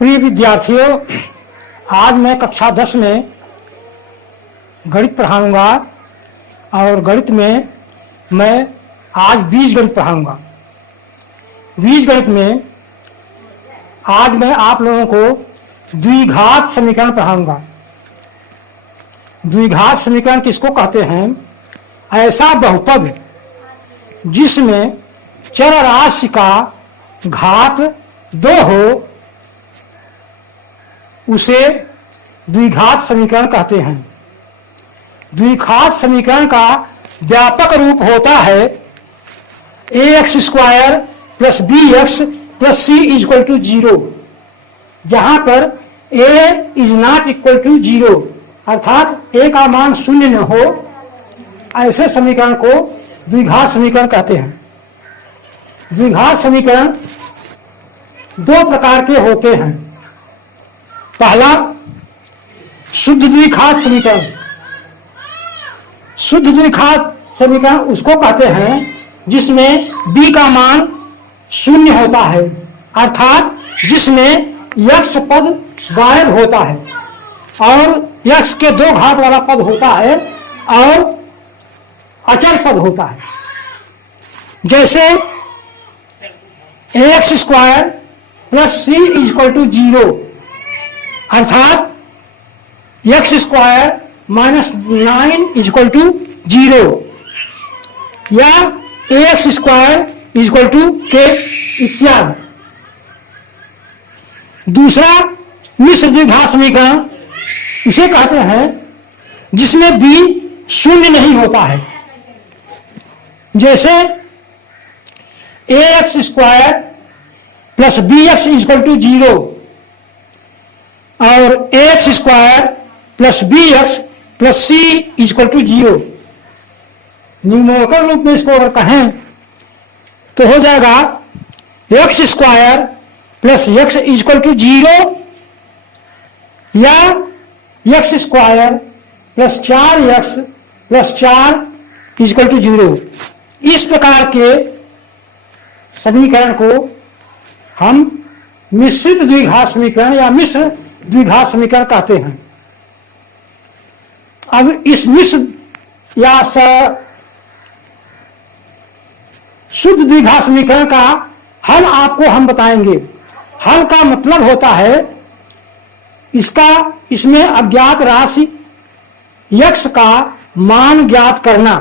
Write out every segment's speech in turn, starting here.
प्रिय विद्यार्थियों, आज मैं कक्षा 10 में गणित पढ़ाऊंगा और गणित में मैं आज बीजगणित पढ़ाऊंगा। बीजगणित में आज मैं आप लोगों को द्विघात समीकरण पढ़ाऊंगा। द्विघात समीकरण किसको कहते हैं? ऐसा बहुपद जिसमें चर राशि का घात 2 हो उसे द्विघात समीकरण कहते हैं। द्विघात समीकरण का व्यापक रूप होता है ax² + bx + c = 0, जहां पर a ≠ 0 अर्थात a का मान 0 न हो, ऐसे समीकरण को द्विघात समीकरण कहते हैं। द्विघात समीकरण दो प्रकार के होते हैं। पहला शुद्ध द्विघात समीकरण। शुद्ध द्विघात समीकरण उसको कहते हैं जिसमें b का मान 0 होता है, अर्थात जिसमें x पद गायब होता है और x के 2 घात वाला पद होता है और अचल पद होता है। जैसे ax² + c = 0 अर्थात x² - 9 = 0 या ax² = k इत्यादि। दूसरा मिश्र द्विघात समीकरण इसे कहते हैं जिसमें b 0 नहीं होता है। जैसे ax² + bx = 0 और ax² + bx + c = 0। न्यूमेरिकल रूप में इसको अगर कहें तो हो जाएगा x² + x = 0 या x² + 4x + 4 = 0। इस प्रकार के समीकरण को हम मिश्रित द्विघात समीकरण या मिश्र द्विघात समीकरण कहते हैं। अब इस मिश्र या शुद्ध द्विघात समीकरण का हल आपको हम बताएंगे। हल का मतलब होता है इसमें अज्ञात राशि x का मान ज्ञात करना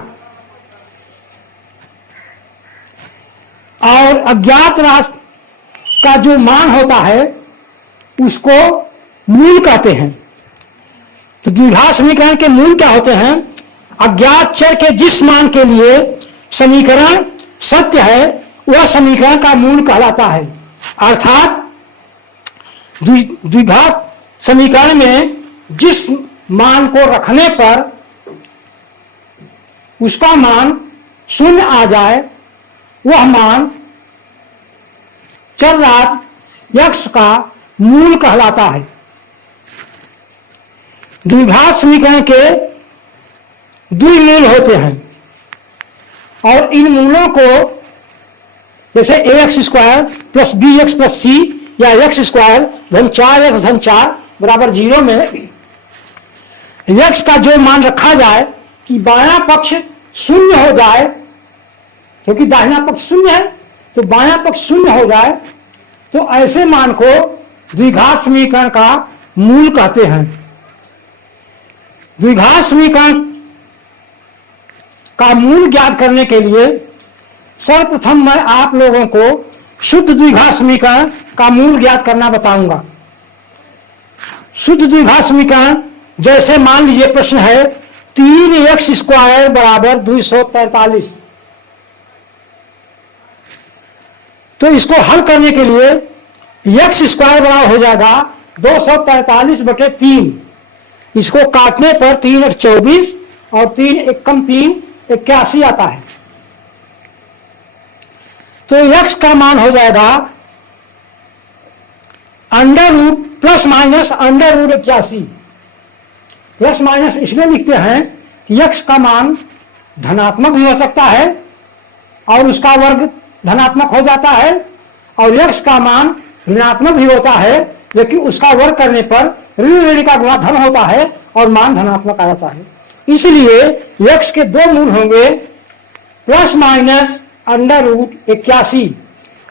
और अज्ञात राशि का जो मान होता है उसको मूल कहते हैं। तो द्विघात समीकरण के मूल क्या होते हैं? अज्ञात चर के जिस मान के लिए समीकरण सत्य है वह समीकरण का मूल कहलाता है। अर्थात द्विघात समीकरण में जिस मान को रखने पर उसका मान 0 आ जाए वह मान चर राशि x का मूल कहलाता है। द्विघात समीकरण के द्विमूल होते हैं और इन मूलों को जैसे ax² + bx + c या x² - 4x - 4 = 0 में x का जो मान रखा जाए कि बायां पक्ष 0 हो जाए, क्योंकि दाहिना पक्ष 0 है तो बायां पक्ष 0 हो जाए, तो ऐसे मान को द्विघात समीकरण का मूल कहते हैं। द्विघात समीकरण का मूल ज्ञात करने के लिए सर्वप्रथम मैं आप लोगों को शुद्ध द्विघात समीकरण का मूल ज्ञात करना बताऊंगा। शुद्ध द्विघात समीकरण जैसे मान लीजिए प्रश्न है 3x² = 243, तो इसको हल करने के लिए x² बराबर हो जाएगा 243/3। इसको काटने पर 3 × 24 और 3 × 3 = 81 आता है। तो x का मान हो जाएगा √ ±√81। प्लस माइनस इसलिए लिखते हैं कि x का मान धनात्मक भी हो सकता है और उसका वर्ग धनात्मक हो जाता है, और x का मान ऋणात्मक भी होता है लेकिन उसका वर्ग करने पर ऋण ऋण का गुणा धन होता है और मान धनात्मक आ जाता है। इसलिए x के दो मूल होंगे प्लस माइनस अंडर रूट 81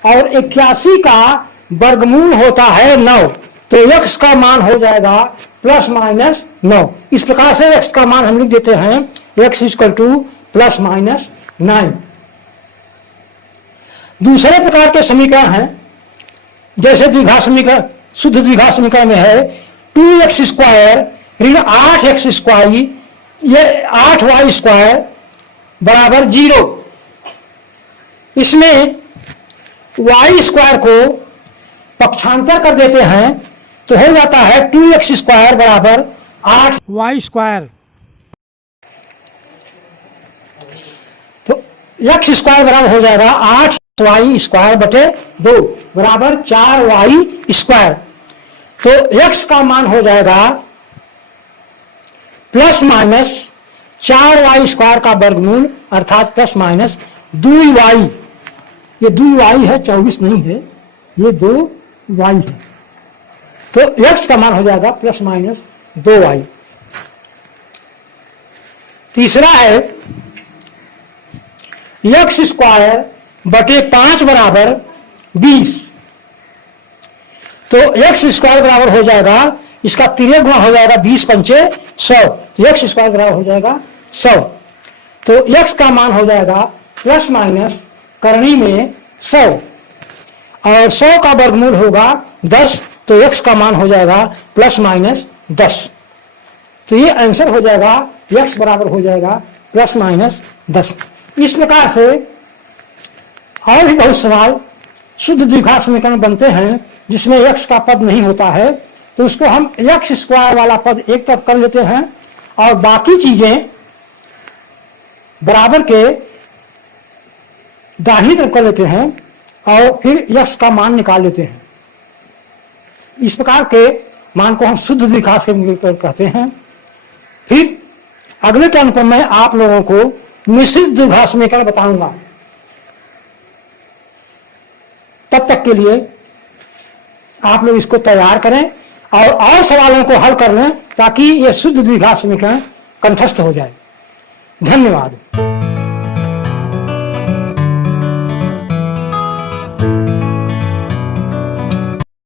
और 81 का वर्गमूल होता है 9, तो x का मान हो जाएगा प्लस माइनस 9। इस प्रकार से x का मान हम लिख देते हैं x equal two plus minus 9। दूसरे प्रकार के समीकरण हैं, जैसे द्विघात समीकरण, शुद्ध द्विघात समीकरण में है 2x स्क्वायर ऋण 8x स्क्वायर, ये 8y स्क्वायर बराबर 0। इसमें y स्क्वायर को पक्षांतर कर देते हैं तो हो जाता है 2x स्क्वायर बराबर 8y स्क्वायर। तो x स्क्वायर बराबर हो जाएगा 8y स्क्वायर बटे 2 बराबर 4y स्क्वायर। तो x का मान हो जाएगा प्लस माइनस 4y स्क्वायर का वर्गमूल अर्थात प्लस माइनस 2y। ये 2y है, 24 नहीं है, ये 2y है। तो x का मान हो जाएगा प्लस माइनस 2y। तीसरा है x स्क्वायर बटे 5 बराबर 20। तो x स्क्वायर बराबर हो जाएगा, इसका तिर्यक गुणा हो जाएगा 20 पंचे 100, तो x स्क्वायर बराबर हो जाएगा 100। तो x का मान हो जाएगा प्लस माइनस करनी में 100 और 100 का वर्गमूल होगा 10, तो x का मान हो जाएगा प्लस माइनस 10। तो ये आंसर हो जाएगा x बराबर हो जाएगा प्लस माइनस 10। इस प्रकार से और भी बहुत सवाल शुद्ध द्विघात समीकरण बनते हैं जिसमें x का पद नहीं होता है, तो उसको हम x स्क्वायर वाला पद एक तरफ कर लेते हैं और बाकी चीजें बराबर के दाहिनी तरफ कर लेते हैं और फिर x का मान निकाल लेते हैं। इस प्रकार के मान को हम शुद्ध द्विघात समीकरण कहते हैं। फिर अगले टर्म पर मैं आप लोगों को मिश्रित द्विघात समीकरण बताऊंगा। तब तक के लिए आप लोग इसको तैयार करें और सवालों को हल कर लें ताकि यह शुद्ध द्विघात समीकरण कंठस्थ हो जाए। धन्यवाद।